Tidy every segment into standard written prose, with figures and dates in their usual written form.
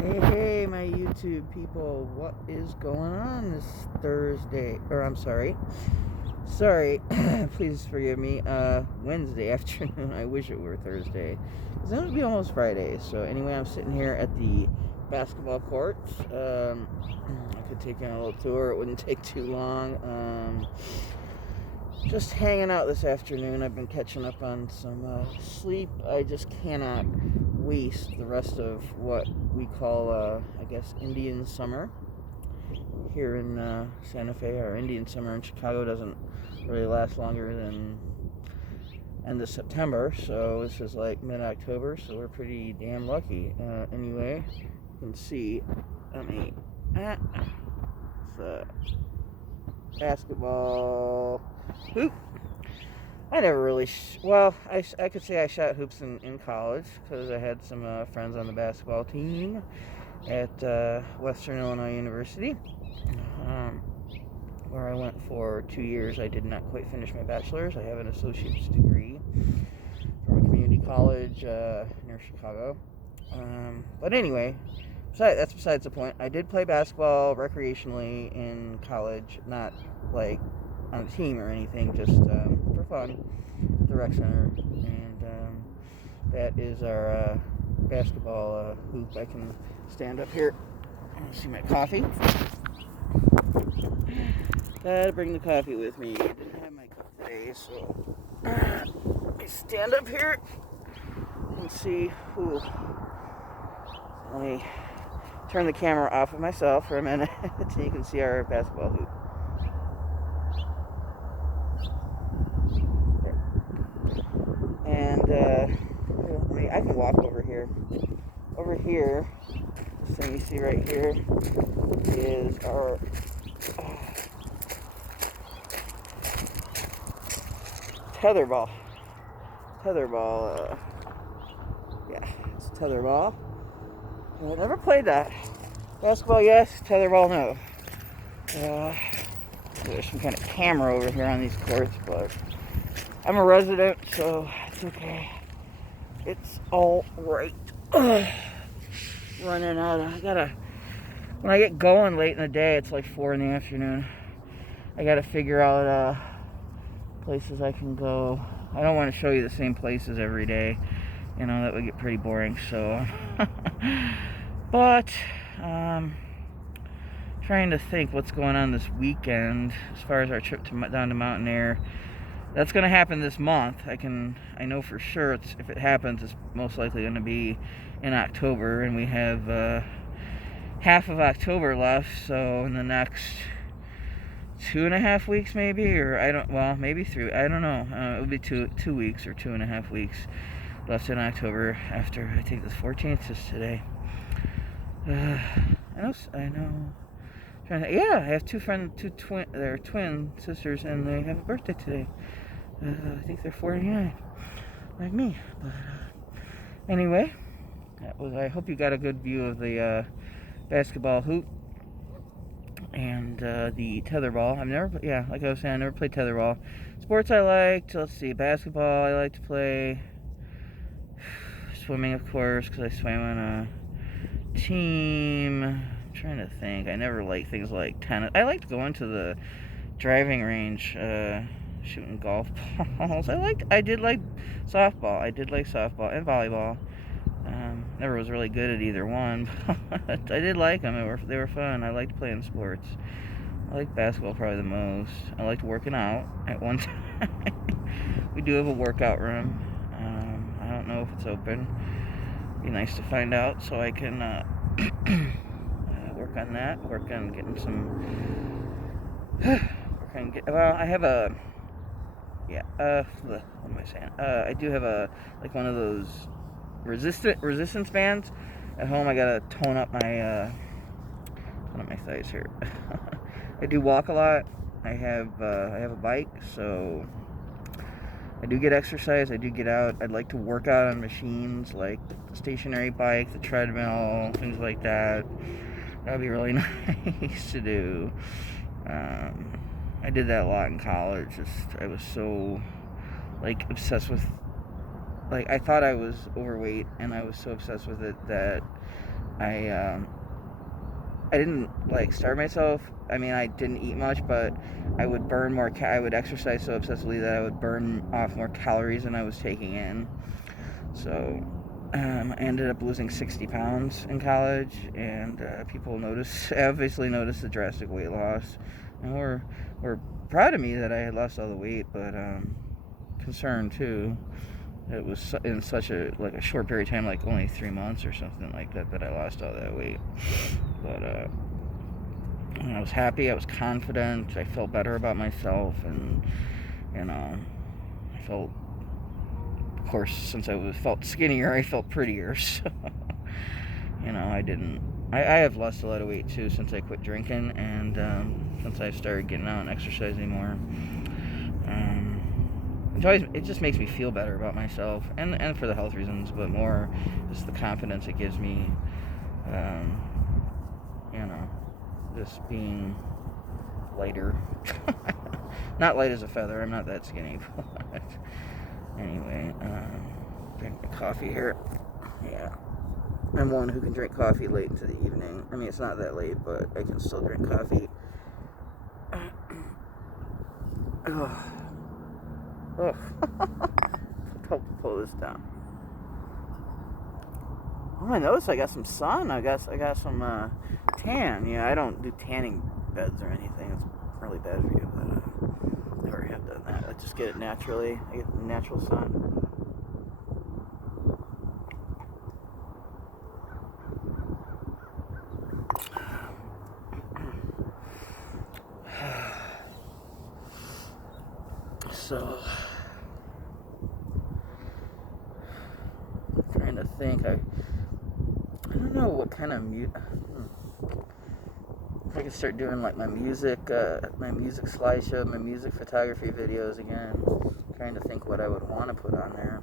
Hey, my YouTube people, what is going on this Thursday? Or I'm sorry, please forgive me. Wednesday afternoon. I wish it were Thursday, because then it would be almost Friday. So anyway, I'm sitting here at the basketball courts. I could take you on a little tour. It wouldn't take too long. Just hanging out this afternoon. I've been catching up on some sleep. I just cannot waste the rest of what we call, I guess, Indian summer here in Santa Fe. Our Indian summer in Chicago doesn't really last longer than end of September, so this is like mid-October, so we're pretty damn lucky. Anyway, you can see, it's a basketball hoop. I never really, I could say I shot hoops in college, because I had some friends on the basketball team at Western Illinois University, where I went for 2 years. I did not quite finish my bachelor's. I have an associate's degree from a community college near Chicago. But anyway, that's besides the point. I did play basketball recreationally in college, not like on a team or anything, just for fun at the rec center. And that is our basketball hoop. I can stand up here and see my coffee. Gotta bring the coffee with me. I didn't have my cup today, so let me stand up here and see. Let me turn the camera off of myself for a minute so you can see our basketball hoop. And I can walk over here. Over here, this thing you see right here is our tetherball. Yeah, it's tetherball. I never played that. Basketball, yes. Tetherball, no. There's some kind of camera over here on these courts, but I'm a resident, so it's okay. It's all right. Running out. When I get going late in the day, it's like 4 in the afternoon. I gotta figure out places I can go. I don't want to show you the same places every day. You know, that would get pretty boring. So, but trying to think what's going on this weekend as far as our trip down to Mountain Air. That's going to happen this month. I know for sure if it happens, it's most likely going to be in October, and we have half of October left. So in the next 2.5 weeks, maybe, or maybe 3. I don't know. It will be 2 weeks or 2.5 weeks left in October. After I think the 14th is today. I know. Yeah, I have they're twin sisters, and they have a birthday today. I think they're 49, like me. But anyway, I hope you got a good view of the basketball hoop and the tetherball. Like I was saying, I never played tetherball. Sports I liked, let's see, basketball I like to play. Swimming, of course, because I swam on a team. I'm trying to think. I never liked things like tennis. I liked going to the driving range, shooting golf balls. I did like softball. I did like softball and volleyball. Never was really good at either one, but I did like them. They were fun. I liked playing sports. I liked basketball probably the most. I liked working out at one time. We do have a workout room. I don't know if it's open. It'd be nice to find out so I can work on that. Work on getting some. I have a. Yeah. What am I saying? I do have one of those resistance bands at home. I gotta tone up my thighs here. I do walk a lot. I have a bike, so I do get exercise. I do get out. I'd like to work out on machines like the stationary bike, the treadmill, things like that. That would be really nice to do. I did that a lot in college. I was so obsessed with. I thought I was overweight, and I was so obsessed with it that I didn't like starve myself. I mean, I didn't eat much, but I would burn more. I would exercise so obsessively that I would burn off more calories than I was taking in. So I ended up losing 60 pounds in college, and people obviously noticed the drastic weight loss, and were proud of me that I had lost all the weight, but concerned too. It was in such a short period of time, like only 3 months or something like that, that I lost all that weight. But I was happy. I was confident. I felt better about myself, and I felt, of course, since felt skinnier, I felt prettier. So I didn't. I have lost a lot of weight too since I quit drinking, and since I started getting out and exercising more. It just makes me feel better about myself, and for the health reasons, but more just the confidence it gives me. Just being lighter. Not light as a feather. I'm not that skinny. But anyway, drink my coffee here. Yeah, I'm one who can drink coffee late into the evening. I mean, it's not that late, but I can still drink coffee. Oh, help to pull this down. Oh, I noticed I got some sun. I got some tan. Yeah, I don't do tanning beds or anything. It's really bad for you, but I never have done that. I just get it naturally. I get the natural sun. So, I'm trying to think. I don't know what kind of music. If I could start doing like my music slideshow, my music photography videos again. I'm trying to think what I would want to put on there.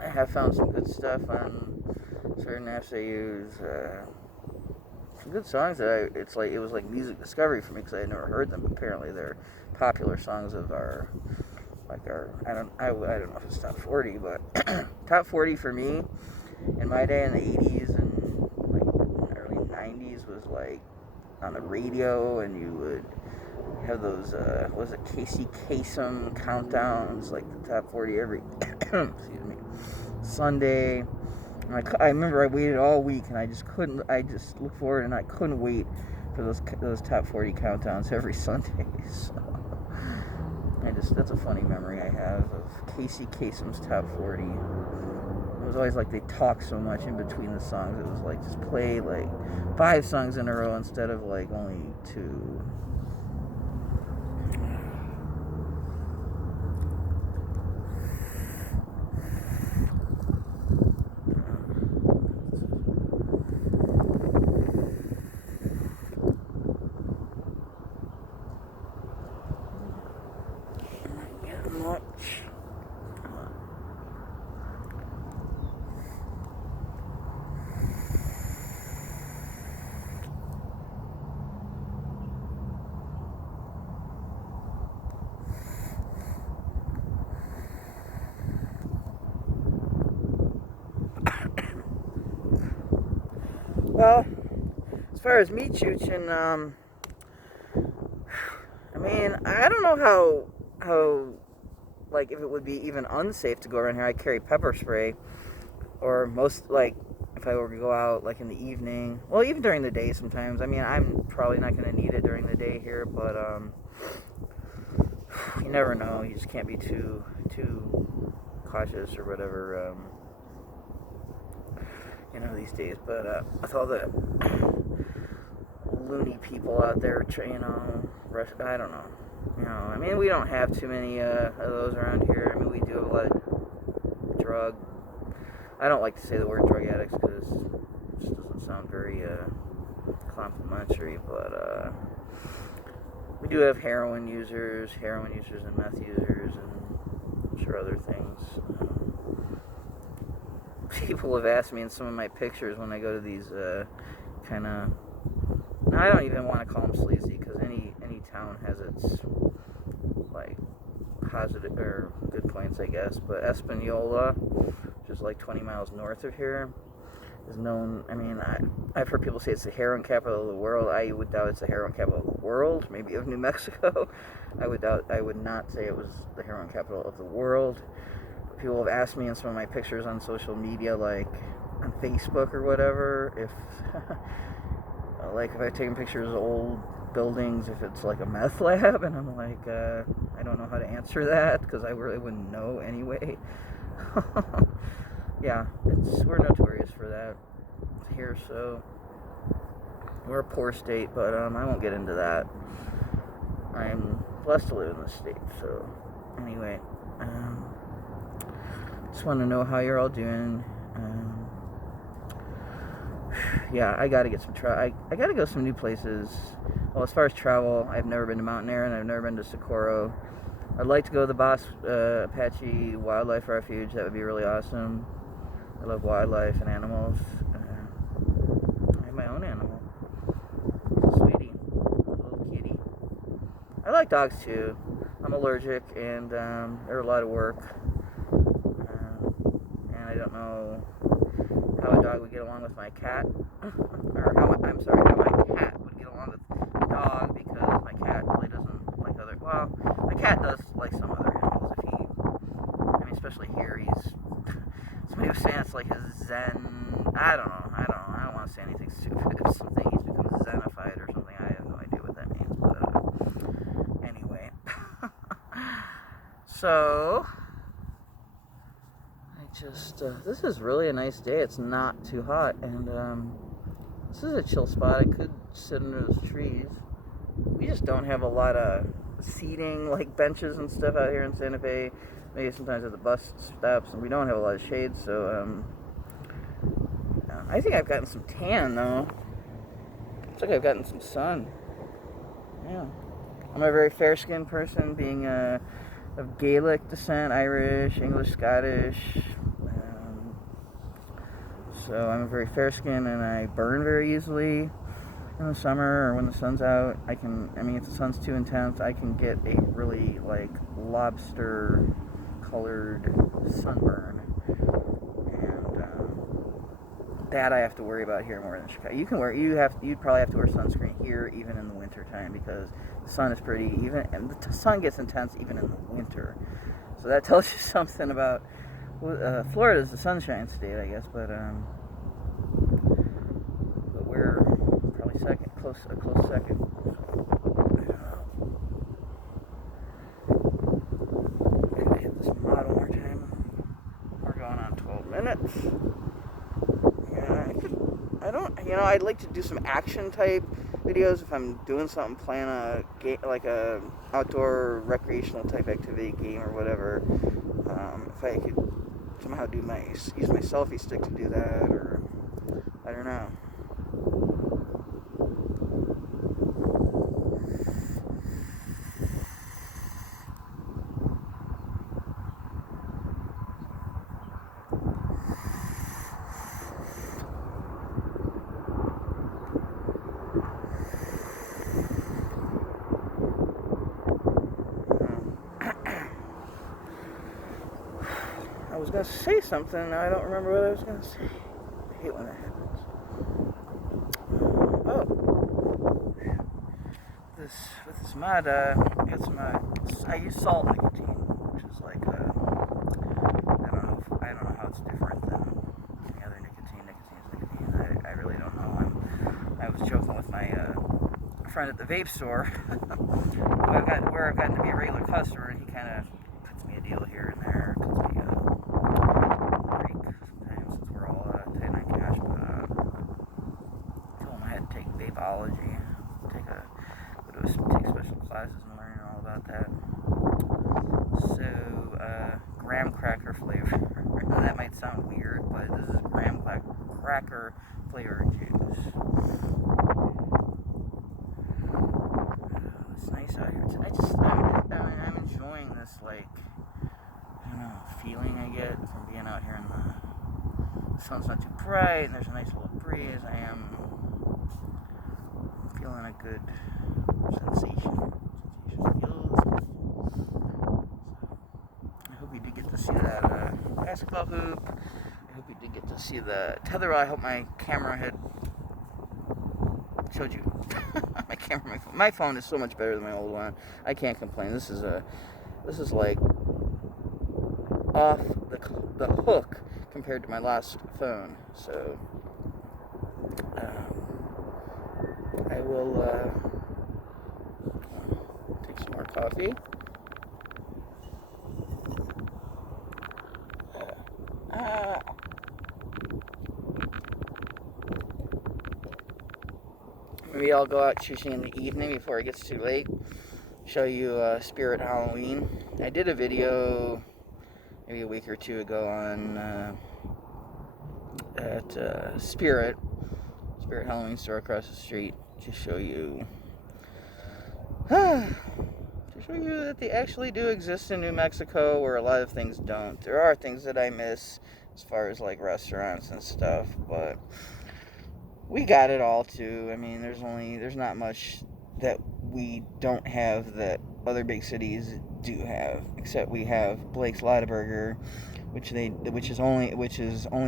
I have found some good stuff on certain apps I use. Some good songs that it was like music discovery for me because I had never heard them. But apparently, they're popular songs of our I don't know if it's top 40, but top 40 for me in my day in the 80s and like early 90s was like on the radio, and you would have those what was it, Casey Kasem countdowns, like the top 40 every excuse me, Sunday. And I remember I waited all week, and I just looked forward, and I couldn't wait for those top 40 countdowns every Sunday. So that's a funny memory I have of Casey Kasem's top 40. It was always like they talked so much in between the songs. It was like just play like 5 songs in a row instead of like only 2. Well, as far as me chooching, I mean, I don't know how, like, if it would be even unsafe to go around here. I carry pepper spray, or if I were to go out, like, in the evening, well, even during the day sometimes. I mean, I'm probably not going to need it during the day here, but, you never know. You just can't be too cautious or whatever, these days. But with all the loony people out there, I don't know. I mean, we don't have too many of those around here. I mean, we do have a lot of I don't like to say the word drug addicts because it just doesn't sound very complimentary, but we do have heroin users and meth users, and I'm sure other things. People have asked me in some of my pictures when I go to these kind of, I don't even want to call them sleazy, because any town has its like positive or good points, I guess. But Espanola, which is like 20 miles north of here, is known. I mean, I've heard people say it's the heroin capital of the world. I would doubt it's the heroin capital of the world. Maybe of New Mexico. I would not say it was the heroin capital of the world. But people have asked me in some of my pictures on social media, like on Facebook or whatever, if like if I've taken pictures of old buildings, if it's like a meth lab, and I'm like, I don't know how to answer that because I really wouldn't know anyway. Yeah, we're notorious for that here, so we're a poor state, but I won't get into that. I'm blessed to live in this state, so anyway, just want to know how you're all doing. Yeah, I gotta get some I gotta go some new places. Well, as far as travel, I've never been to Mountain Air, and I've never been to Socorro. I'd like to go to the Boss Apache Wildlife Refuge. That would be really awesome. I love wildlife and animals. I have my own animal. It's a sweetie, a little kitty. I like dogs too. I'm allergic, and they're a lot of work. And I don't know how a dog would get along with my cat, or how my cat would get along with a dog, because my cat really doesn't like other. Well, my cat does like some other animals. I mean, especially here, somebody was saying it's like his zen. I don't know. I don't want to say anything stupid. If something he's become zenified or something, I have no idea what that means. But anyway, so. This is really a nice day. It's not too hot, and this is a chill spot. I could sit under those trees. We just don't have a lot of seating, like benches and stuff out here in Santa Fe. Maybe sometimes at the bus stops, and we don't have a lot of shade, so I think I've gotten some tan, though. Looks like I've gotten some sun. Yeah. I'm a very fair-skinned person, being of Gaelic descent, Irish, English, Scottish. So I'm very fair-skinned, and I burn very easily in the summer or when the sun's out. If the sun's too intense, I can get a really like lobster-colored sunburn, and that I have to worry about here more than Chicago. You'd probably have to wear sunscreen here even in the winter time, because the sun is and the sun gets intense even in the winter. So that tells you something about. Florida is the sunshine state, I guess, but we're probably a close second. I'm gonna hit this mod one more time. We're going on 12 minutes. Yeah, I'd like to do some action type videos if I'm doing something, playing a game, like a outdoor recreational type activity, game or whatever. If I could somehow use my selfie stick to do that, or I don't know. I was going to say something, now I don't remember what I was going to say. I hate when that happens. With this mod, I use salt nicotine, which is like, I don't know how it's different than any other nicotine. Nicotine's nicotine. I really don't know. I was joking with my friend at the vape store, where I've gotten to be a regular customer, and he kind of puts me a deal here and there, puts me a break sometimes, since we're all tight on cash. But I told him I had to take vapeology, take special classes and learn all about that. So, graham cracker flavor. That might sound weird, but this is graham cracker flavored juice. It's nice out here. I'm enjoying this, like, I don't know, feeling I get from being out here, and the sun's not too bright, and there's a nice little breeze. I am feeling a good sensation. I hope you did get to see that basketball hoop. I I hope you did get to see the tether. I hope my camera had showed you. My phone is so much better than my old one. I can't complain. This is like off the hook compared to my last phone. So I will take some more coffee. Maybe I'll go out shooting in the evening before it gets too late. Show you Spirit Halloween. I did a video maybe a week or two ago on at Spirit Halloween store across the street to show you that they actually do exist in New Mexico, where a lot of things don't. There are things that I miss as far as like restaurants and stuff, but we got it all too. I mean, there's not much that we don't have that other big cities do have, except we have Blake's Lotaburger, which is only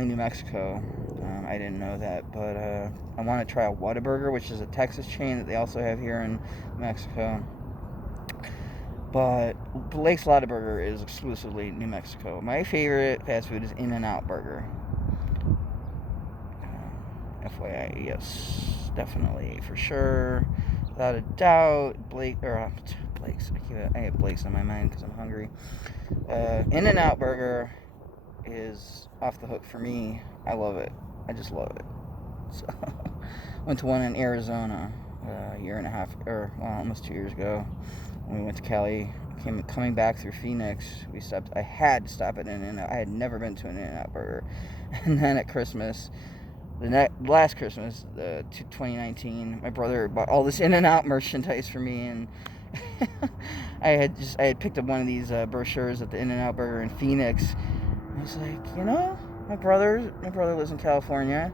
New Mexico. I didn't know that, but I want to try a Whataburger, which is a Texas chain that they also have here in Mexico. But Blake's Lotaburger is exclusively New Mexico. My favorite fast food is In-N-Out Burger. FYI, yes, definitely, for sure, without a doubt. Blake's. I have Blake's on my mind because I'm hungry. In-N-Out Burger is off the hook for me. I love it. I just love it. So, went to one in Arizona a year and a half, or almost 2 years ago. When we went to Cali, coming back through Phoenix, I had to stop at In-N-Out. I had never been to an In-N-Out Burger. And then at Christmas, last Christmas, 2019, my brother bought all this In-N-Out merchandise for me, and I had picked up one of these brochures at the In-N-Out Burger in Phoenix. I was like, my brother lives in California,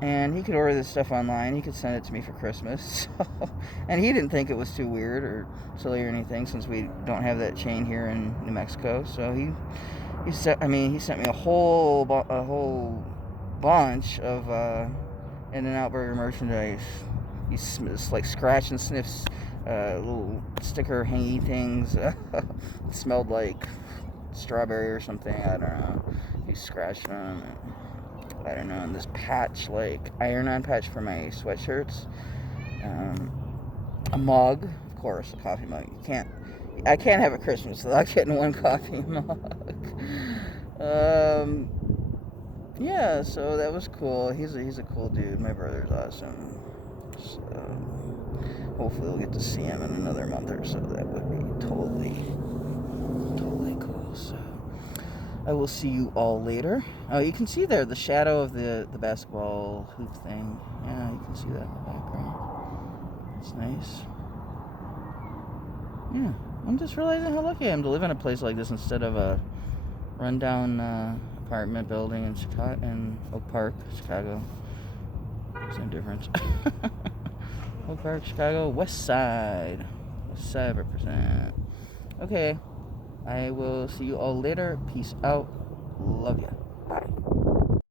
and he could order this stuff online. He could send it to me for Christmas. So, and he didn't think it was too weird or silly or anything, since we don't have that chain here in New Mexico. So he sent me a whole bunch of In-N-Out Burger merchandise. He like scratch and sniffs little sticker hangy things. It smelled like strawberry or something. I don't know. He scratched them. I don't know. And this patch, like iron-on patch for my sweatshirts. A mug, of course, a coffee mug. I can't have a Christmas without getting one coffee mug. Yeah, so that was cool. He's a cool dude. My brother's awesome. So hopefully we'll get to see him in another month or so. That would be totally cool. So I will see you all later. Oh, you can see there the shadow of the basketball hoop thing. Yeah, you can see that in the background. It's nice. Yeah, I'm just realizing how lucky I am to live in a place like this instead of a rundown apartment building in Oak Park, Chicago. Same difference. Oak Park, Chicago, West Side represent. Okay, I will see you all later. Peace out. Love ya. Bye.